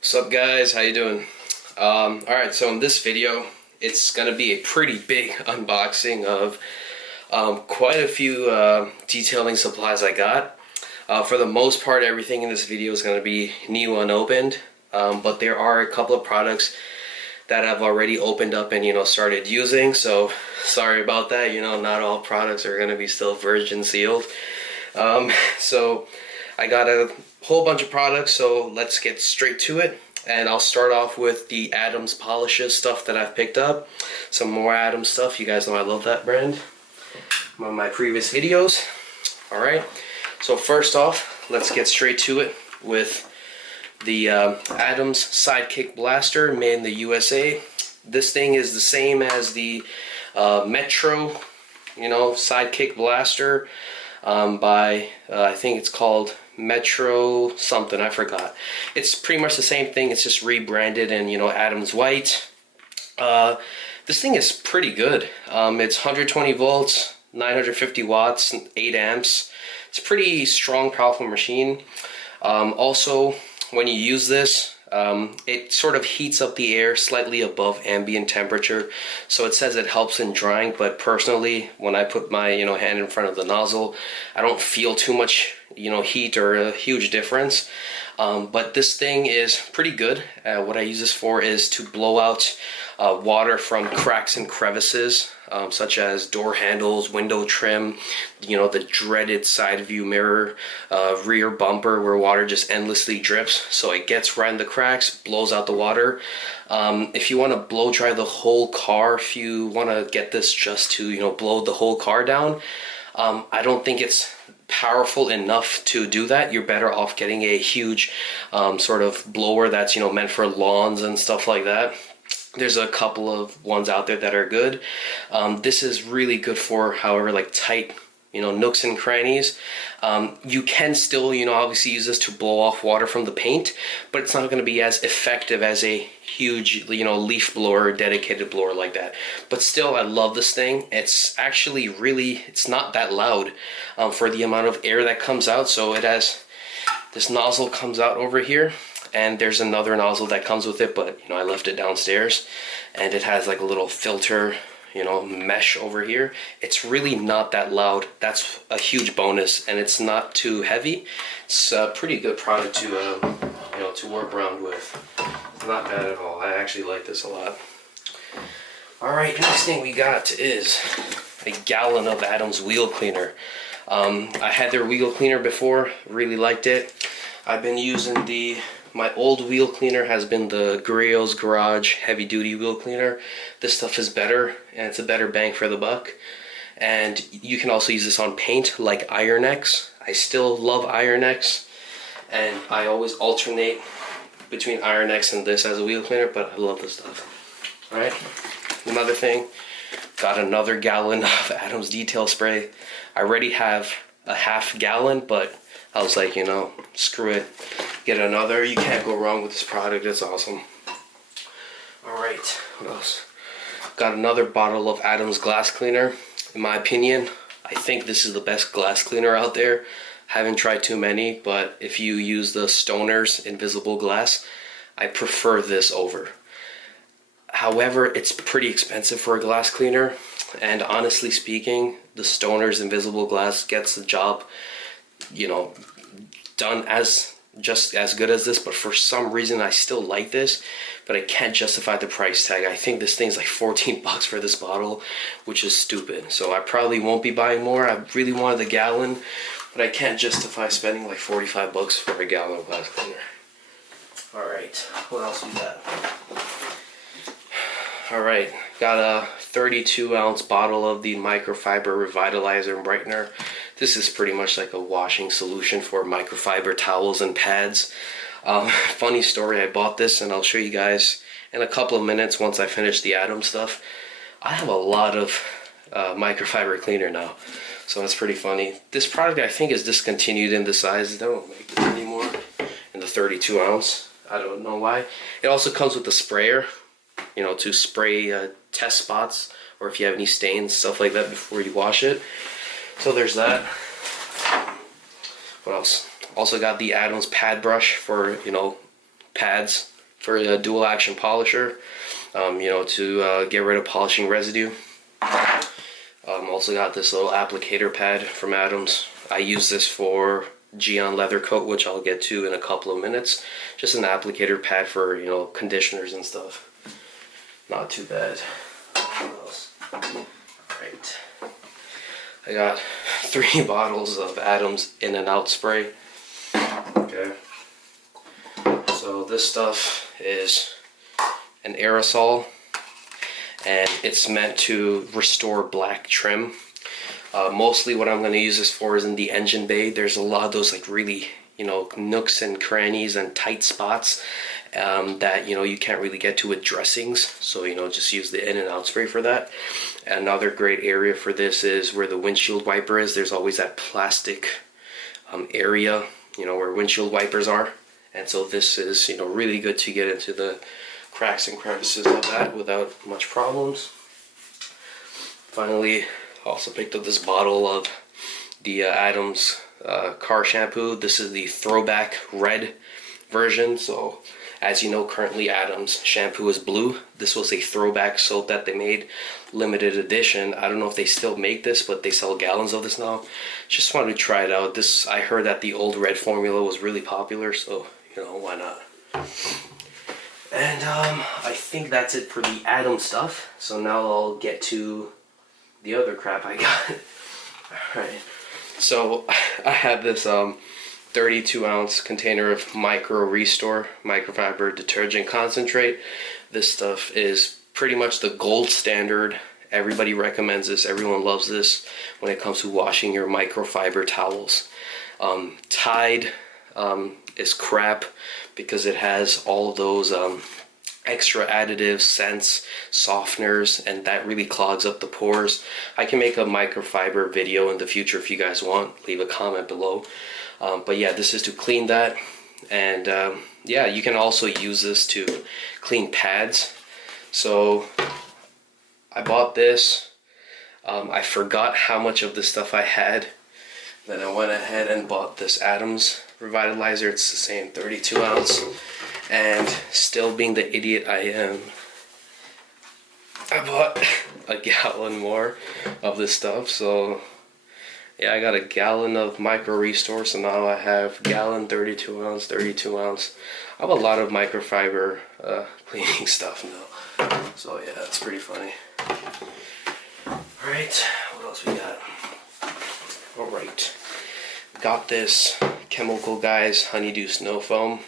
What's up, guys? How you doing? Alright, so in this video, it's gonna be a pretty big unboxing of quite a few detailing supplies I got. For the most part, everything in this video is gonna be new, unopened, but there are a couple of products that I've already opened up and started using. So sorry about that. Not all products are gonna be still virgin sealed. So I got a whole bunch of products, so let's get straight to it. And I'll start off with the Adams polishes stuff that I've picked up. Some more Adams stuff. You guys know I love that brand from my previous videos. Alright, so first off, let's get straight to it with the Adams Sidekick Blaster, made in the USA. This thing is the same as the Metro, Sidekick Blaster by, I think it's called Metro something, I forgot. It's pretty much the same thing, it's just rebranded in, Adams white. This thing is pretty good. It's 120 volts, 950 watts, 8 amps. It's a pretty strong, powerful machine. Also, when you use this, it sort of heats up the air slightly above ambient temperature. So it says it helps in drying, but personally, when I put my hand in front of the nozzle, I don't feel too much heat or a huge difference. But this thing is pretty good. What I use this for is to blow out water from cracks and crevices, such as door handles, window trim, the dreaded side view mirror, rear bumper where water just endlessly drips. So it gets right in the cracks, blows out the water. If you want to blow dry the whole car, if you want to get this just to blow the whole car down, I don't think it's powerful enough to do that. You're better off getting a huge sort of blower that's meant for lawns and stuff like that. There's a couple of ones out there that are good. This is really good for, however, like tight nooks and crannies. You can still obviously use this to blow off water from the paint, but it's not going to be as effective as a huge leaf blower or dedicated blower like that. But still, I love this thing. It's actually it's not that loud for the amount of air that comes out. So it has this nozzle comes out over here, and there's another nozzle that comes with it, but I left it downstairs, and it has like a little filter mesh over here. It's really not that loud. That's a huge bonus, and it's not too heavy. It's a pretty good product to to work around with. It's not bad at all. I actually like this a lot. Alright, next thing we got is a gallon of Adams wheel cleaner. I had their wheel cleaner before, really liked it. I've been using my old wheel cleaner has been the Griot's Garage heavy duty wheel cleaner. This stuff is better, and it's a better bang for the buck. And you can also use this on paint like Iron-X. I still love Iron-X, and I always alternate between Iron-X and this as a wheel cleaner, but I love this stuff. Alright, another thing, got another gallon of Adams detail spray. I already have a half gallon, but I was like, screw it, get another. You can't go wrong with this product. It's awesome. Alright, what else? Got another bottle of Adams glass cleaner. In my opinion, I think this is the best glass cleaner out there. Haven't tried too many, but if you use the Stoner's Invisible Glass, I prefer this over. However, it's pretty expensive for a glass cleaner, and honestly speaking, the Stoner's Invisible Glass gets the job done just as good as this, but for some reason I still like this, but I can't justify the price tag. I think this thing's like 14 bucks for this bottle, which is stupid. So I probably won't be buying more. I really wanted the gallon, but I can't justify spending like 45 bucks for a gallon of glass cleaner. Alright, what else we got? Alright, got a 32-ounce bottle of the Microfiber Revitalizer and Brightener. This is pretty much like a washing solution for microfiber towels and pads. Funny story, I bought this, and I'll show you guys in a couple of minutes once I finish the Adams stuff. I have a lot of microfiber cleaner now, so that's pretty funny. This product I think is discontinued in the size. They don't make this anymore in the 32-ounce. I don't know why. It also comes with a sprayer, to spray test spots, or if you have any stains, stuff like that before you wash it. So there's that. What else? Also got the Adams pad brush for, pads for a dual action polisher, you know, to get rid of polishing residue. Also got this little applicator pad from Adams. I use this for Gion leather coat, which I'll get to in a couple of minutes. Just an applicator pad for, you know, conditioners and stuff. Not too bad. What else? Alright. I got 3 bottles of Adams in and out spray. Okay. So this stuff is an aerosol, and it's meant to restore black trim. Mostly what I'm going to use this for is in the engine bay. There's a lot of those like really, you know, nooks and crannies and tight spots that, you know, you can't really get to with dressings. So, you know, just use the in and out spray for that. Another great area for this is where the windshield wiper is. There's always that plastic area, you know, where windshield wipers are. And so this is, you know, really good to get into the cracks and crevices of that without much problems. Finally, also picked up this bottle of the Adams car shampoo. This is the throwback red version. So as you know, currently Adams shampoo is blue. This was a throwback soap that they made, limited edition. I don't know if they still make this, but they sell gallons of this now. Just wanted to try it out. This, I heard that the old red formula was really popular, so you know, why not? And I think that's it for the Adams stuff. So now I'll get to the other crap I got. Alright, so I have this 32 ounce container of MicroRestore microfiber detergent concentrate. This stuff is pretty much the gold standard. Everybody recommends this, everyone loves this when it comes to washing your microfiber towels. Tide is crap because it has all of those extra additives, scents, softeners, and that really clogs up the pores. I can make a microfiber video in the future if you guys want. Leave a comment below. But yeah, this is to clean that. And yeah, you can also use this to clean pads. So I bought this. I forgot how much of this stuff I had. Then I went ahead and bought this Adams Revitalizer. It's the same 32 ounce. And still being the idiot I am, I bought a gallon more of this stuff. So yeah, I got a gallon of MicroRestore. So now I have gallon, 32 ounce, 32 ounce. I have a lot of microfiber cleaning stuff now. So yeah, that's pretty funny. Alright, what else we got? Alright, got this Chemical Guys Honeydew Snow Foam.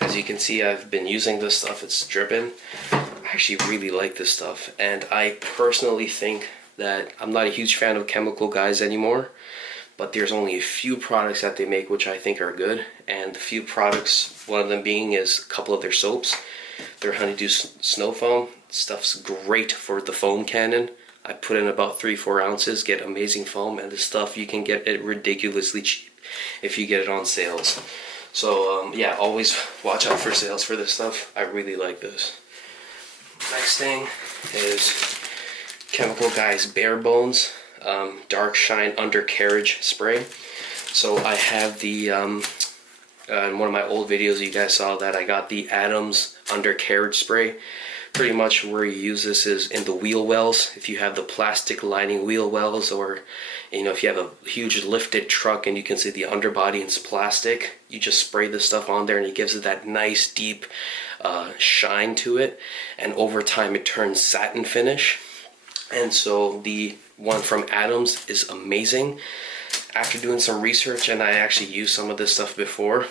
As you can see, I've been using this stuff. It's dripping. I actually really like this stuff, and I personally think that I'm not a huge fan of Chemical Guys anymore, but there's only a few products that they make which I think are good, and the few products, one of them being is a couple of their soaps. Their Honeydew Snow Foam stuff's great for the foam cannon. I put in about 3-4 ounces, get amazing foam, and this stuff you can get it ridiculously cheap if you get it on sales. So yeah, always watch out for sales for this stuff. I really like this. Next thing is Chemical Guys Bare Bones Dark Shine Undercarriage Spray. So I have the, in one of my old videos you guys saw that I got the Adams Undercarriage Spray. Pretty much where you use this is in the wheel wells. If you have the plastic lining wheel wells, or you know, if you have a huge lifted truck and you can see the underbody and it's plastic, you just spray this stuff on there and it gives it that nice deep shine to it, and over time it turns satin finish. And so the one from Adams is amazing. After doing some research, and I actually used some of this stuff before,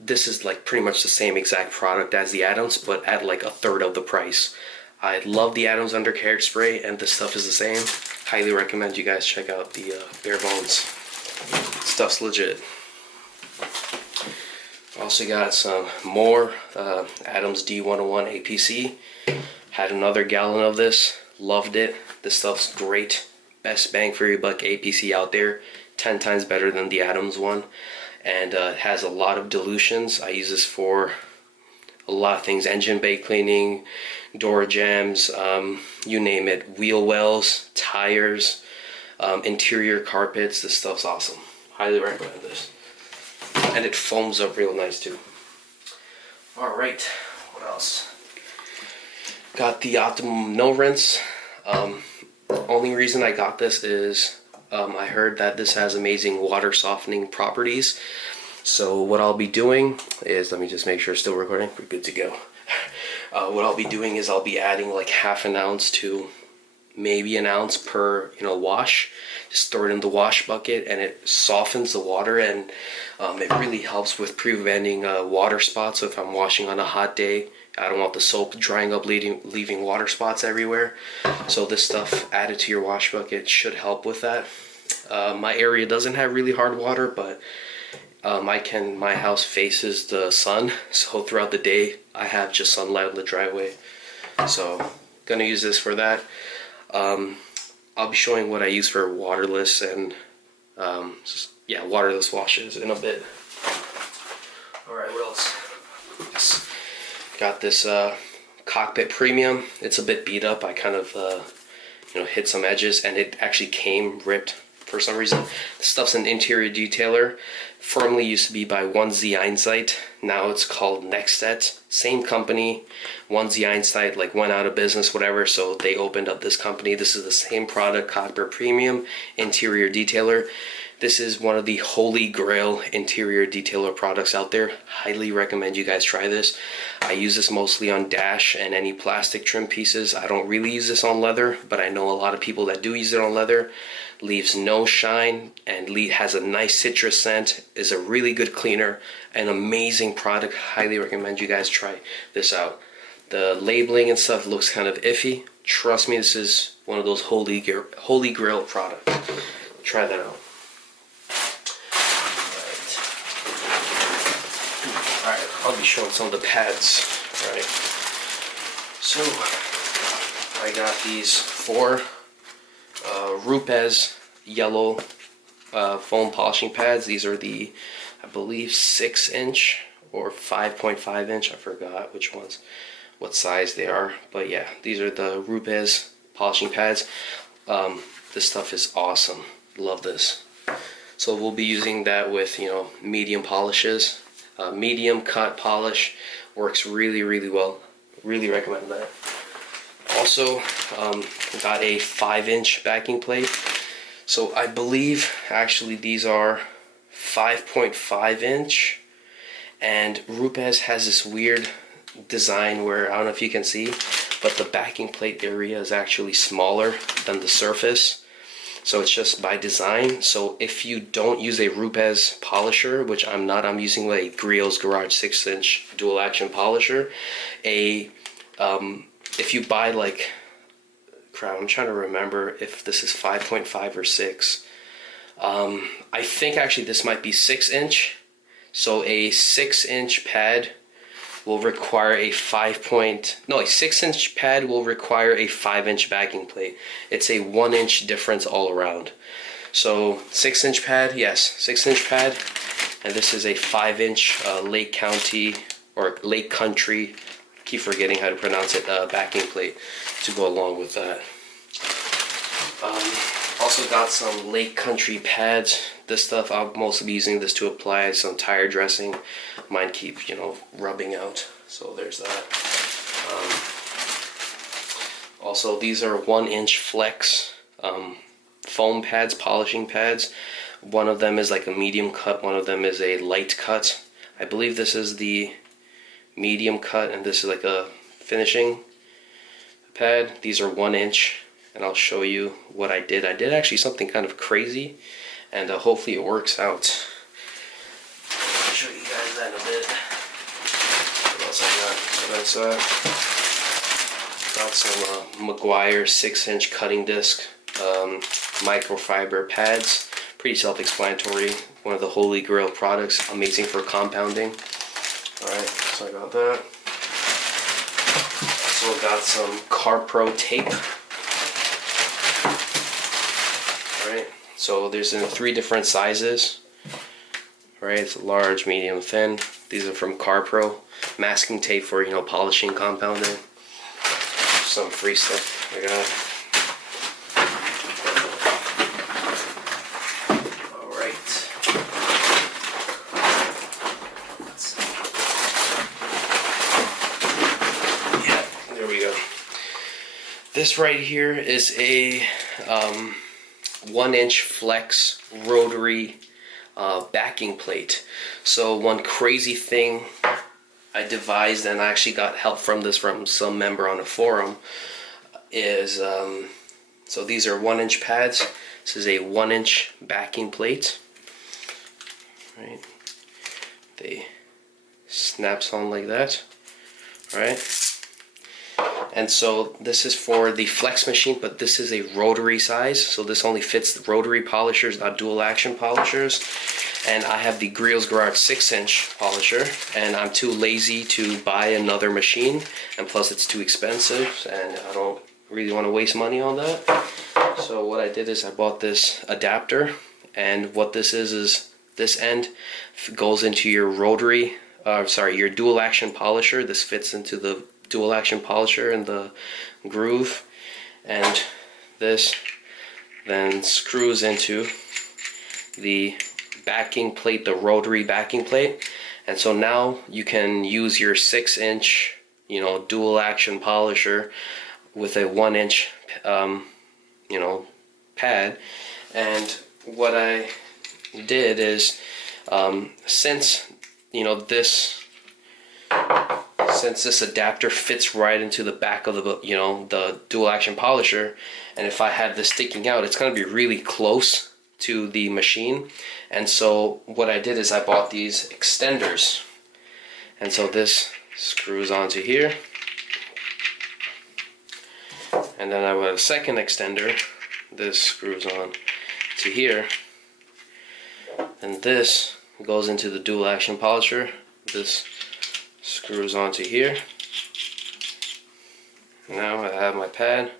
this is like pretty much the same exact product as the Adams, but at like a third of the price. I love the Adams Undercarriage Spray, and this stuff is the same. Highly recommend you guys check out the Bare Bones. Stuff's legit. Also got some more Adams D101 APC. Had another gallon of this. Loved it. This stuff's great. Best bang for your buck APC out there. 10 times better than the Adams one. And it has a lot of dilutions. I use this for a lot of things: engine bay cleaning, door jams, you name it, wheel wells, tires, interior carpets. This stuff's awesome. Highly recommend this. And it foams up real nice too. Alright, what else? Got the Optimum no rinse. Only reason I got this is I heard that this has amazing water softening properties. So what I'll be doing is, let me just make sure it's still recording. We're good to go. What I'll be doing is I'll be adding like half an ounce to maybe an ounce per wash. Just throw it in the wash bucket and it softens the water, and it really helps with preventing water spots. So if I'm washing on a hot day, I don't want the soap drying up, leaving water spots everywhere. So this stuff added to your wash bucket should help with that. My area doesn't have really hard water, but my house faces the sun, so throughout the day I have just sunlight on the driveway. So gonna use this for that. I'll be showing what I use for waterless and waterless washes in a bit. Alright, what else? Yes. Got this Cockpit Premium. It's a bit beat up. I kind of hit some edges, and it actually came ripped for some reason. This stuff's an interior detailer. Formerly used to be by Gianna. Now it's called Nextzett. Same company. Gianna like went out of business, whatever, so they opened up this company. This is the same product, Carper Premium interior detailer. This is one of the holy grail interior detailer products out there. Highly recommend you guys try this. I use this mostly on dash and any plastic trim pieces. I don't really use this on leather, but I know a lot of people that do use it on leather. Leaves no shine and has a nice citrus scent. Is a really good cleaner. An amazing product. Highly recommend you guys try this out. The labeling and stuff looks kind of iffy. Trust me, this is one of those holy grail products. Try that out. Alright, I'll be showing some of the pads. Alright, so I got these 4 Rupes yellow foam polishing pads. These are the, I believe, 6-inch or 5.5 inch. I forgot which ones, what size they are, but yeah, these are the Rupes polishing pads. This stuff is awesome. Love this. So we'll be using that with medium polishes. Medium cut polish works really well. Really recommend that. Also got a 5-inch backing plate. So I believe actually these are 5.5 inch, and Rupes has this weird design where, I don't know if you can see, but the backing plate area is actually smaller than the surface. So it's just by design. So if you don't use a Rupes polisher, which I'm not, I'm using a Griot's Garage 6-inch dual action polisher. If you buy like, crap, I'm trying to remember if this is 5.5 or 6. I think actually this might be 6-inch. So a 6-inch pad will require a 6-inch pad will require a 5-inch backing plate. It's a 1-inch difference all around. So 6-inch pad, yes, 6-inch pad, and this is a 5-inch Lake Country, keep forgetting how to pronounce it, backing plate to go along with that. Also got some Lake Country pads. This stuff, I'll mostly be using this to apply some tire dressing. Mine keep, rubbing out. So there's that. Also, these are 1-inch flex foam pads, polishing pads. One of them is like a medium cut, one of them is a light cut. I believe this is the medium cut, and this is like a finishing pad. These are 1-inch, and I'll show you what I did. I did actually something kind of crazy, and hopefully it works out. I'll show you guys that in a bit. What else I got? So that's got some McGuires 6-inch cutting disc microfiber pads. Pretty self-explanatory. One of the holy grail products. Amazing for compounding. Alright, so I got that. Also got some CarPro tape. Alright, so there's in 3 different sizes. Alright, it's large, medium, thin. These are from CarPro. Masking tape for, polishing, compounding. Some free stuff I got. This right here is a 1-inch flex rotary backing plate. So one crazy thing I devised, and I actually got help from this from some member on a forum, is so these are 1-inch pads. This is a 1-inch backing plate. Right, they snaps on like that. All right. And so this is for the flex machine, but this is a rotary size, so this only fits the rotary polishers, not dual action polishers. And I have the Griot's Garage 6-inch polisher, and I'm too lazy to buy another machine, and plus it's too expensive, and I don't really want to waste money on that. So what I did is I bought this adapter, and what this is this end goes into your rotary, your dual action polisher. This fits into the dual action polisher in the groove, and this then screws into the backing plate, the rotary backing plate. And so now you can use your 6-inch, dual action polisher with a 1-inch, pad. And what I did is, since this adapter fits right into the back of the dual action polisher, and if I have this sticking out, it's going to be really close to the machine. And so what I did is I bought these extenders, and so this screws onto here, and then I have a second extender. This screws on to here, and this goes into the dual action polisher. This screws onto here. Now I have my pad,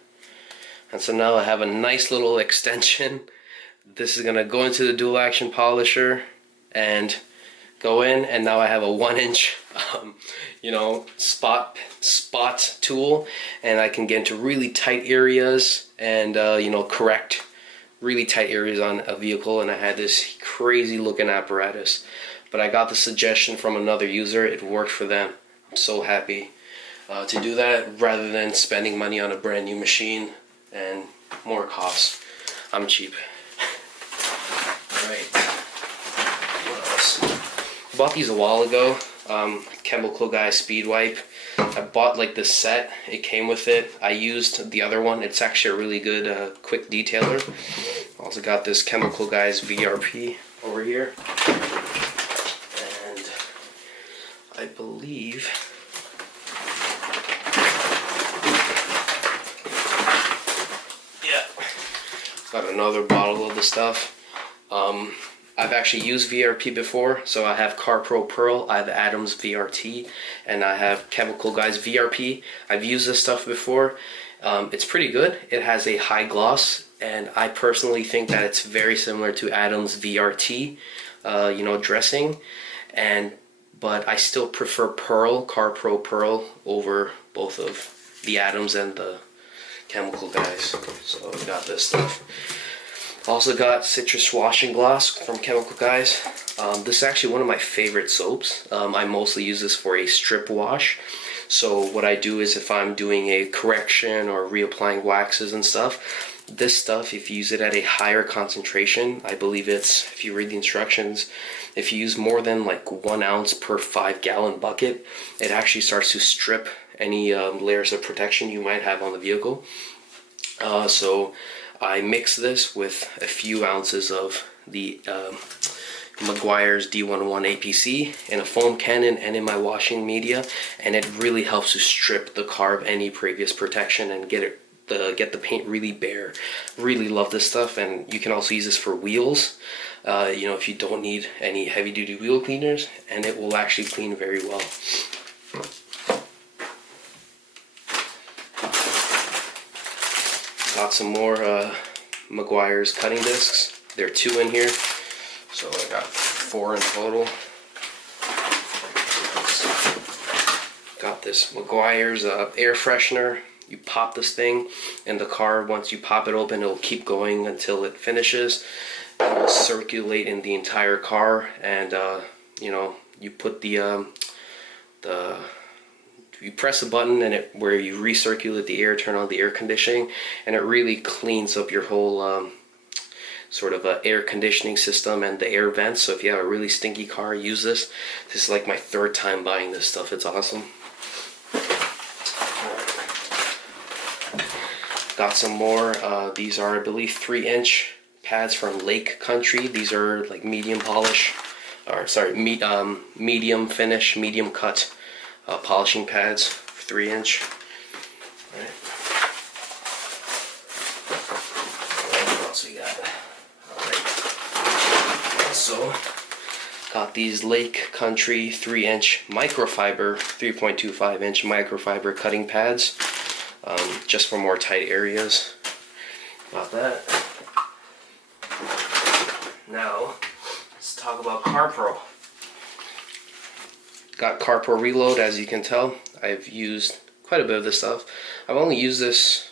and so now I have a nice little extension. This is gonna go into the dual action polisher and go in, and now I have a 1-inch spot tool, and I can get into really tight areas and correct really tight areas on a vehicle. And I had this crazy looking apparatus, but I got the suggestion from another user. It worked for them. I'm so happy to do that rather than spending money on a brand new machine and more costs. I'm cheap. Alright, what else? I bought these a while ago. Chemical Guy Speed Wipe. I bought like this set. It came with it. I used the other one. It's actually a really good quick detailer. Also got this Chemical Guys VRP over here. And I believe got another bottle of the stuff. I've actually used VRP before, so I have CarPro Pearl, I have Adams VRT, and I have Chemical Guys VRP. I've used this stuff before. It's pretty good. It has a high gloss, and I personally think that it's very similar to Adams VRT, dressing. But I still prefer Pearl, CarPro Pearl, over both of the Adams and the Chemical Guys. So I got this stuff. Also got citrus washing gloss from Chemical Guys. This is actually one of my favorite soaps. I mostly use this for a strip wash. So what I do is if I'm doing a correction or reapplying waxes and stuff, this stuff, if you use it at a higher concentration, I believe it's, if you read the instructions, if you use more than like 1 ounce per 5-gallon bucket, it actually starts to strip any layers of protection you might have on the vehicle. So I mix this with a few ounces of the McGuires D11 APC in a foam cannon and in my washing media, and it really helps to strip the car of any previous protection and get the paint really bare. Really love this stuff, and you can also use this for wheels. If you don't need any heavy-duty wheel cleaners, and it will actually clean very well. Got some more McGuires cutting discs. There are 2 in here, so I got 4 in total. Got this McGuires Air Freshener. You pop this thing in the car. Once you pop it open, it'll keep going until it finishes. It will circulate in the entire car, and you put the you press a button and where you recirculate the air, turn on the air conditioning, and it really cleans up your whole sort of air conditioning system and the air vents. So if you have a really stinky car, use this. This is like my 3rd time buying this stuff. It's awesome. Got some more. These are, I believe, 3-inch pads from Lake Country. These are like medium polish, or sorry, medium finish, medium cut polishing pads, 3-inch. Right. What else we got? Alright. Also, got these Lake Country 3-inch microfiber, 3.25-inch microfiber cutting pads. Just for more tight areas. Got that. Now, let's talk about CarPro. Got CarPro Reload, as you can tell. I've used quite a bit of this stuff. I've only used this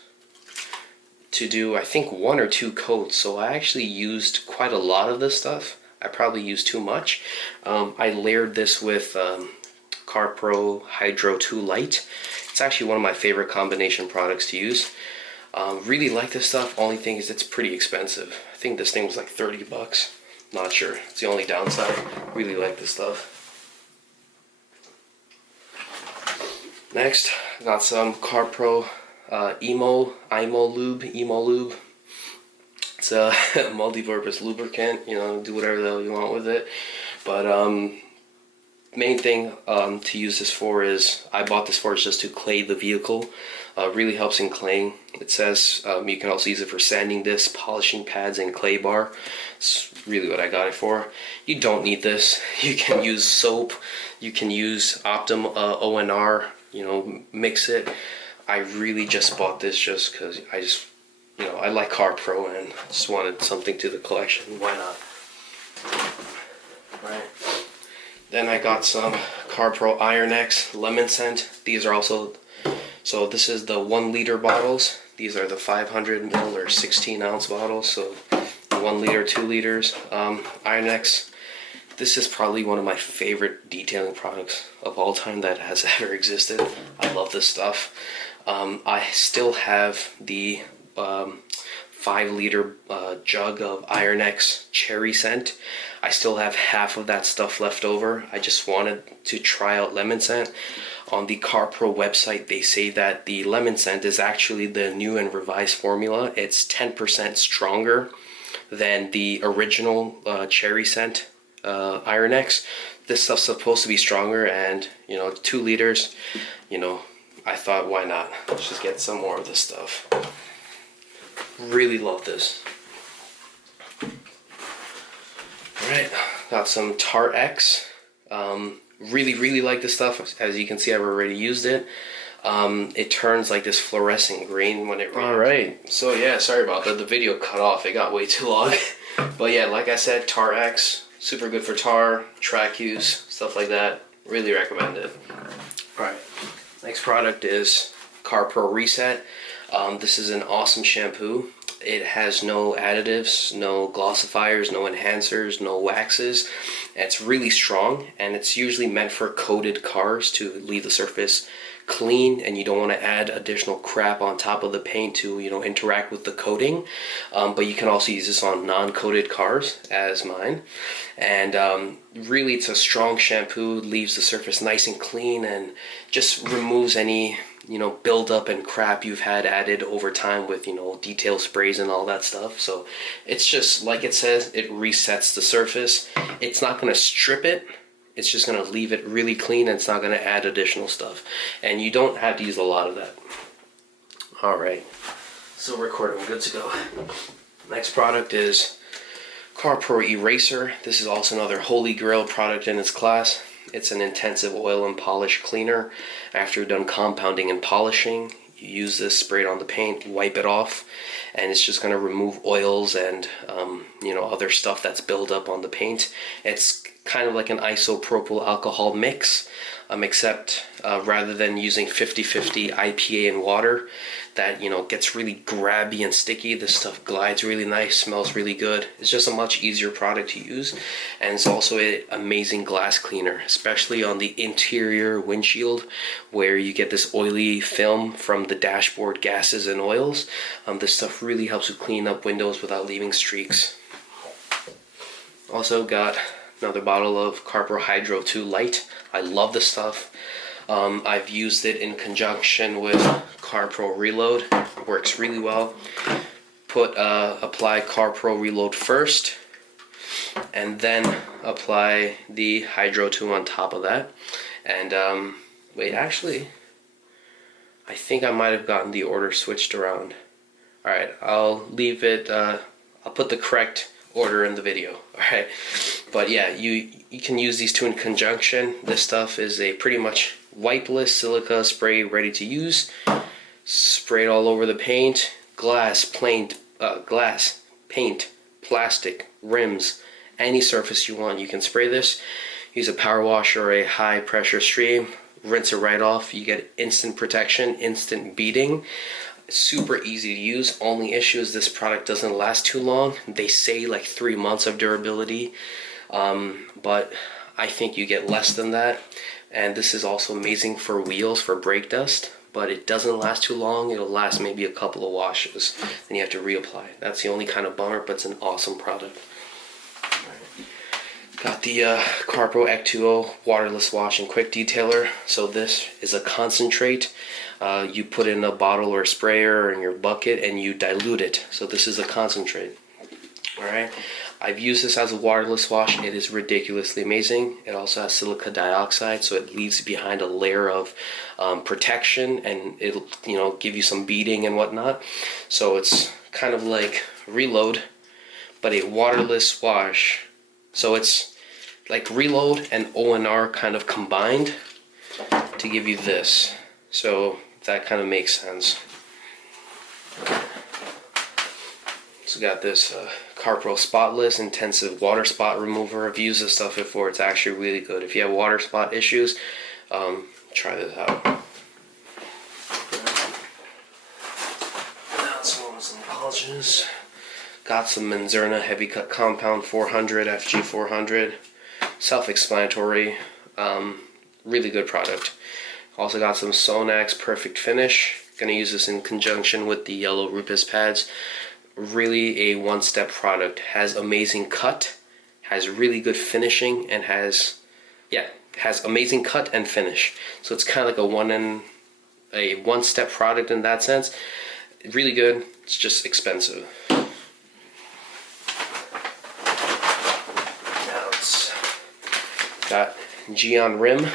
to do, I think, 1 or 2 coats, so I actually used quite a lot of this stuff. I probably used too much. I layered this with Carbohydrate Oolite. It's actually one of my favorite combination products to use. Really like this stuff. Only thing is it's pretty expensive. I think this thing was like 30 bucks. Not sure. It's the only downside. Really like this stuff. Next, got some CarPro Emo Lube. It's a multi-purpose lubricant. You know, do whatever the hell you want with it. But main thing to use this for is, I bought this for is just to clay the vehicle. Really helps in claying. It says you can also use it for sanding discs, polishing pads, and clay bar. It's really what I got it for. You don't need this. You can use soap. You can use Optimum ONR. You know, mix it. I really just bought this just because I like CarPro and just wanted something to the collection. Why not? Right. Then I got some CarPro Iron X Lemon Scent. These are also, so this is the 1 liter bottles. These are the 500 ml or 16 ounce bottles. So 1 liter, 2 liters. Iron X. This is probably one of my favorite detailing products of all time that has ever existed. I love this stuff. I still have the 5 liter jug of Iron X Cherry Scent. I still have half of that stuff left over. I just wanted to try out Lemon Scent. On the CarPro website, they say that the Lemon Scent is actually the new and revised formula. It's 10% stronger than the original Cherry Scent Iron X. This stuff's supposed to be stronger, and 2 liters, I thought, why not? Let's just get some more of this stuff. Really love this. Alright, got some Tar X. Really like this stuff. As you can see, I've already used it. It turns like this fluorescent green when it rains. Alright, so yeah, sorry about that. The video cut off. It got way too long. But yeah, like I said, Tar X. Super good for tar, track use, stuff like that. Really recommend it. Alright, next product is CarPro Reset. This is an awesome shampoo. It has no additives, no glossifiers, no enhancers, no waxes. It's really strong, and it's usually meant for coated cars to leave the surface clean, and you don't want to add additional crap on top of the paint to interact with the coating. But you can also use this on non-coated cars, as mine. And really, it's a strong shampoo. Leaves the surface nice and clean, and just removes any buildup and crap you've had added over time with detail sprays and all that stuff. So it's just like it says, it resets the surface. It's not going to strip it. It's just going to leave it really clean, and it's not going to add additional stuff. And you don't have to use a lot of that. Alright, so recording, good to go. Next product is CarPro Eraser. This is also another holy grail product in its class. It's an intensive oil and polish cleaner. After you're done compounding and polishing, you use this, spray it on the paint, wipe it off, and it's just going to remove oils and other stuff that's built up on the paint. It's kind of like an isopropyl alcohol mix, except rather than using 50-50 IPA and water that, you know, gets really grabby and sticky, this stuff glides really nice, smells really good. It's just a much easier product to use, and it's also an amazing glass cleaner, especially on the interior windshield where you get this oily film from the dashboard gases and oils. This stuff really helps you clean up windows without leaving streaks. Also got another bottle of Carbohydrate Oolite. I love this stuff. I've used it in conjunction with CarPro Reload. It works really well. Apply CarPro Reload first, and then apply the Hydro 2 on top of that. And wait, actually, I think I might have gotten the order switched around. Alright, I'll leave it, I'll put the correct order in the video. Alright, but yeah, you can use these two in conjunction. This stuff is a pretty much wipeless silica spray, ready to use. Spray it all over the paint, glass, paint, plastic, rims, any surface you want. You can spray this. Use a power wash or a high pressure stream. Rinse it right off. You get instant protection, instant beading. Super easy to use. Only issue is this product doesn't last too long. They say like 3 months of durability, but I think you get less than that. And this is also amazing for wheels, for brake dust, but it doesn't last too long. It'll last maybe a couple of washes, then you have to reapply. That's the only kind of bummer, but it's an awesome product. Got the CarPro Ectuo waterless wash and quick detailer. So this is a concentrate. You put in a bottle or a sprayer or in your bucket and you dilute it. So this is a concentrate. Alright, I've used this as a waterless wash. It is ridiculously amazing. It also has silica dioxide, so it leaves behind a layer of protection, and it'll, you know, give you some beading and whatnot. So it's kind of like Reload, but a waterless wash. So it's like Reload and ONR kind of combined to give you this. So that kind of makes sense. So got this CarPro Spotless Intensive Water Spot Remover. I've used this stuff before. It's actually really good. If you have water spot issues, try this out. Now some polishers. Got some Menzerna Heavy Cut Compound 400, FG 400. Self-explanatory. Really good product. Also got some Sonax Perfect Finish. Gonna use this in conjunction with the yellow Rupes pads. Really a one-step product. Has amazing cut, has really good finishing, and has amazing cut and finish. So it's kind of like a one-step product in that sense. Really good. It's just expensive. Now it's got GOn Rim.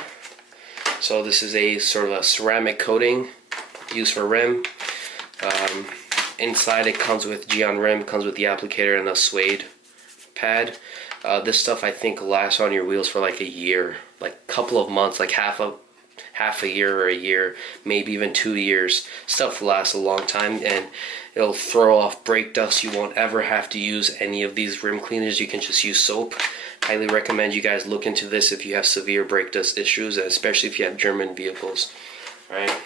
So this is a sort of a ceramic coating used for rim. Inside it comes with GOn Rim, comes with the applicator and a suede pad. This stuff I think lasts on your wheels for like a year, like a couple of months, like half a year or a year, maybe even 2 years. Stuff lasts a long time, and it'll throw off brake dust. You won't ever have to use any of these rim cleaners. You can just use soap. Highly recommend you guys look into this if you have severe brake dust issues, and especially if you have German vehicles. All right,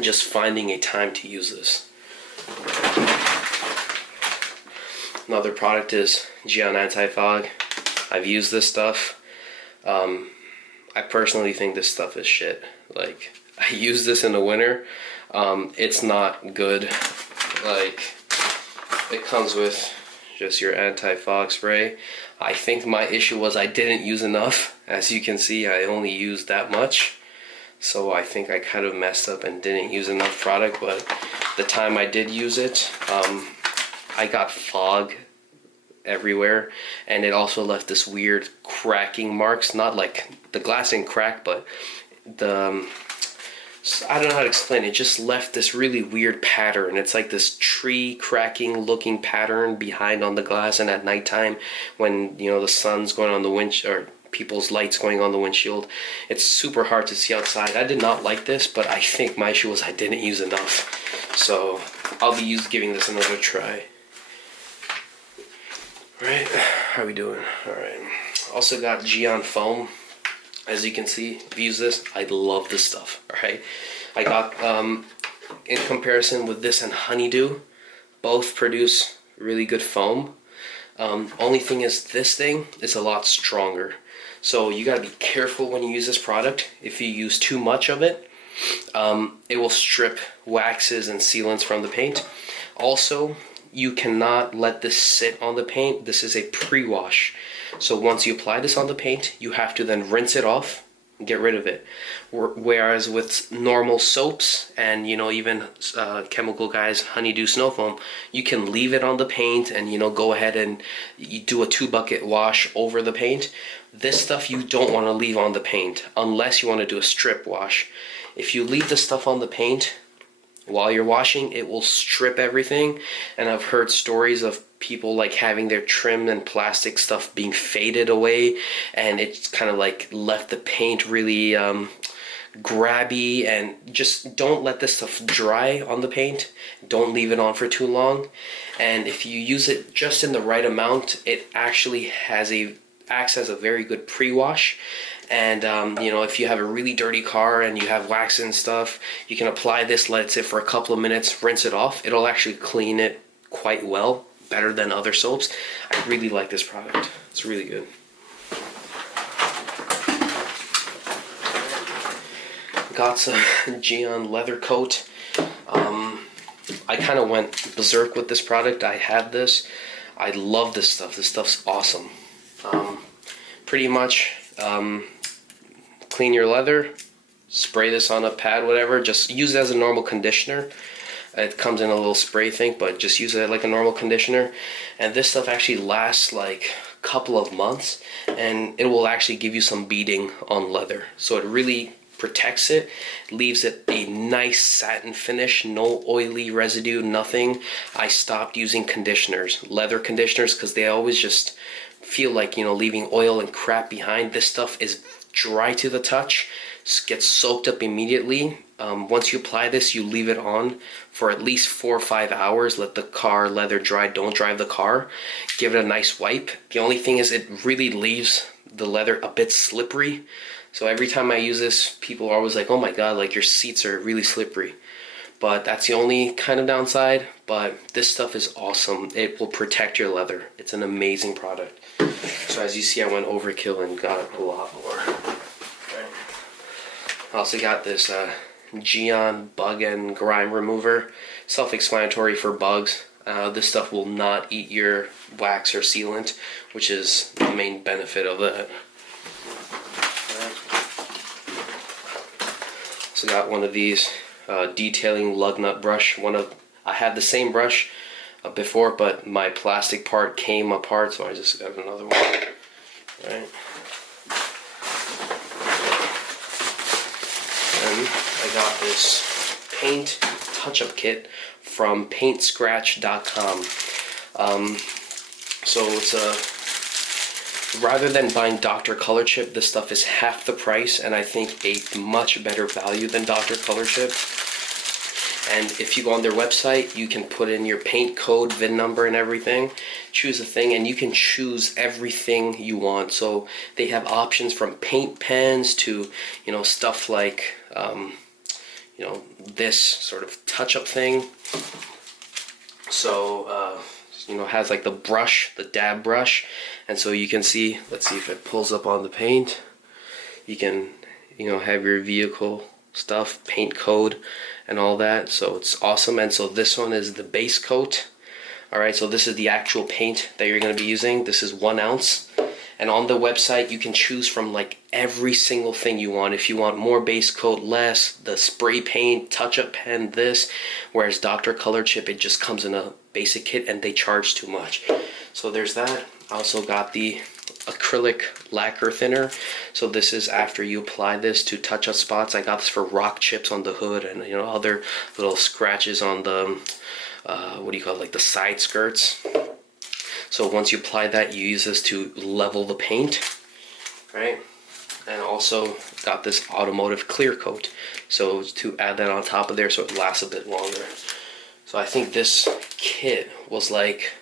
just finding a time to use this. Another product is Gianna Anti Fog. I've used this stuff. I personally think this stuff is shit. Like, I use this in the winter. It's not good. Like, it comes with just your anti-fog spray. I think my issue was I didn't use enough. As you can see, I only used that much. So I think I kind of messed up and didn't use enough product, but the time I did use it, I got fog everywhere, and it also left this weird cracking marks. Not like the glass didn't crack, but I don't know how to explain it. It just left this really weird pattern. It's like this tree cracking looking pattern behind on the glass, and at nighttime when, you know, the sun's going on the windshield, or people's lights going on the windshield, it's super hard to see outside. I did not like this, but I think my issue was I didn't use enough. So I'll be giving this another try. Alright, how are we doing? Alright. Also got Gion foam. As you can see, if you use this, I love this stuff. Alright, I got in comparison with this and Honeydew, both produce really good foam. Only thing is, this thing is a lot stronger, so you gotta be careful when you use this product. If you use too much of it, it will strip waxes and sealants from the paint. Also, you cannot let this sit on the paint. This is a pre-wash, so once you apply this on the paint, you have to then rinse it off and get rid of it. Whereas with normal soaps and, you know, even Chemical Guys Honeydew Snow Foam, you can leave it on the paint and, you know, go ahead and you do a 2-bucket wash over the paint. This stuff you don't want to leave on the paint unless you want to do a strip wash. If you leave the stuff on the paint while you're washing, it will strip everything, and I've heard stories of people like having their trim and plastic stuff being faded away, and it's kind of like left the paint really grabby. And just don't let this stuff dry on the paint. Don't leave it on for too long, and if you use it just in the right amount, it actually acts as a very good pre-wash. And you know, if you have a really dirty car and you have wax and stuff, you can apply this, let it sit for a couple of minutes, rinse it off. It'll actually clean it quite well, better than other soaps. I really like this product. It's really good. Got some Gion leather coat. I kind of went berserk with this product. I had this. I love this stuff. This stuff's awesome. Pretty much clean your leather, spray this on a pad, whatever. Just use it as a normal conditioner. It comes in a little spray thing, but just use it like a normal conditioner. And this stuff actually lasts like a couple of months, and it will actually give you some beading on leather. So it really protects it, leaves it a nice satin finish, no oily residue, nothing. I stopped using conditioners, leather conditioners, because they always just feel like, you know, leaving oil and crap behind. This stuff is dry to the touch, gets soaked up immediately. Once you apply this, you leave it on for at least 4 or 5 hours. Let the car leather dry. Don't drive the car. Give it a nice wipe. The only thing is, it really leaves the leather a bit slippery. So every time I use this, people are always like, oh my god, like your seats are really slippery. But that's the only kind of downside. But this stuff is awesome. It will protect your leather. It's an amazing product. So as you see, I went overkill and got a lot more. Right. I also got this Gion bug and grime remover. Self-explanatory for bugs. This stuff will not eat your wax or sealant, which is the main benefit of that. So got one of these detailing lug nut brush. I had the same brush before, but my plastic part came apart, so I just got another one. Right. And I got this paint touch-up kit from Paintscratch.com. So it's rather than buying Dr. Color Chip, this stuff is half the price, and I think a much better value than Dr. Color Chip. And if you go on their website, you can put in your paint code, VIN number, and everything. Choose a thing, and you can choose everything you want. So they have options from paint pens to, you know, stuff like, you know, this sort of touch-up thing. So, you know, it has like the brush, the dab brush. And so you can see, let's see if it pulls up on the paint. You can, you know, have your vehicle stuff, paint code, and all that. So it's awesome. And so this one is the base coat. Alright, so this is the actual paint that you're going to be using. This is 1 ounce. And on the website, you can choose from like every single thing you want. If you want more base coat, less, the spray paint, touch-up pen, this. Whereas Dr. Color Chip, it just comes in a basic kit and they charge too much. So there's that. I also got the acrylic lacquer thinner. So this is after you apply this to touch up spots. I got this for rock chips on the hood and, you know, other little scratches on the what do you call it, like the side skirts. So once you apply that, you use this to level the paint, right? And also got this Automotive clear coat, so to add that on top of there so it lasts a bit longer. So I think this kit was like,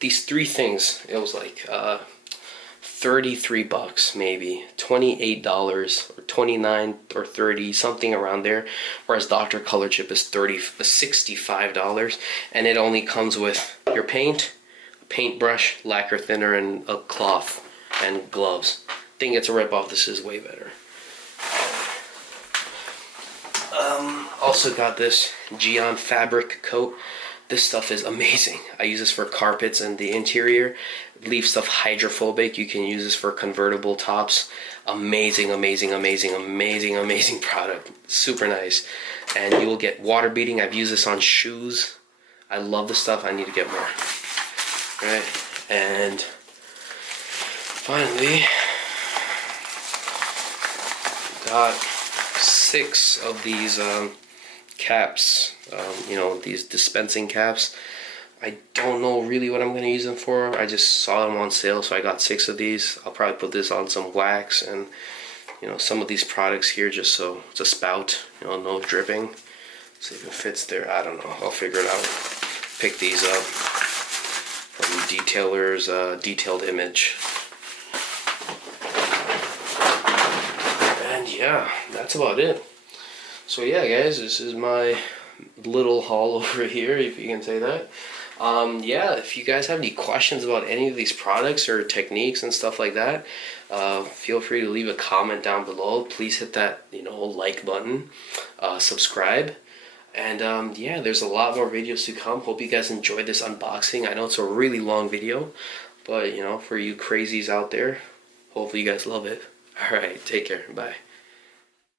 these 3 things, it was like 33 bucks, maybe $28 or 29 or 30, something around there, whereas Dr. Color Chip is $65, and it only comes with your paint, a paintbrush, lacquer thinner, and a cloth and gloves. I think it's a rip-off. This is way better. Also got this GOn Fabric Coat. This stuff is amazing. I use this for carpets and the interior. Leave stuff hydrophobic. You can use this for convertible tops. Amazing, amazing, amazing, amazing, amazing product. Super nice. And you will get water beading. I've used this on shoes. I love this stuff. I need to get more. All right. And finally, got 6 of these caps, you know, these dispensing caps. I don't know really what I'm going to use them for. I just saw them on sale, so I got 6 of these. I'll probably put this on some wax and, you know, some of these products here, just so it's a spout, you know, no dripping. See if it fits there. I don't know. I'll figure it out. Pick these up from Detailer's Detailed Image. And yeah, that's about it. So yeah, guys, this is my little haul over here, if you can say that. Yeah, if you guys have any questions about any of these products or techniques and stuff like that, feel free to leave a comment down below. Please hit that, you know, like button, subscribe, and yeah, there's a lot more videos to come. Hope you guys enjoyed this unboxing. I know it's a really long video, but you know, for you crazies out there, hopefully you guys love it. All right, take care. Bye.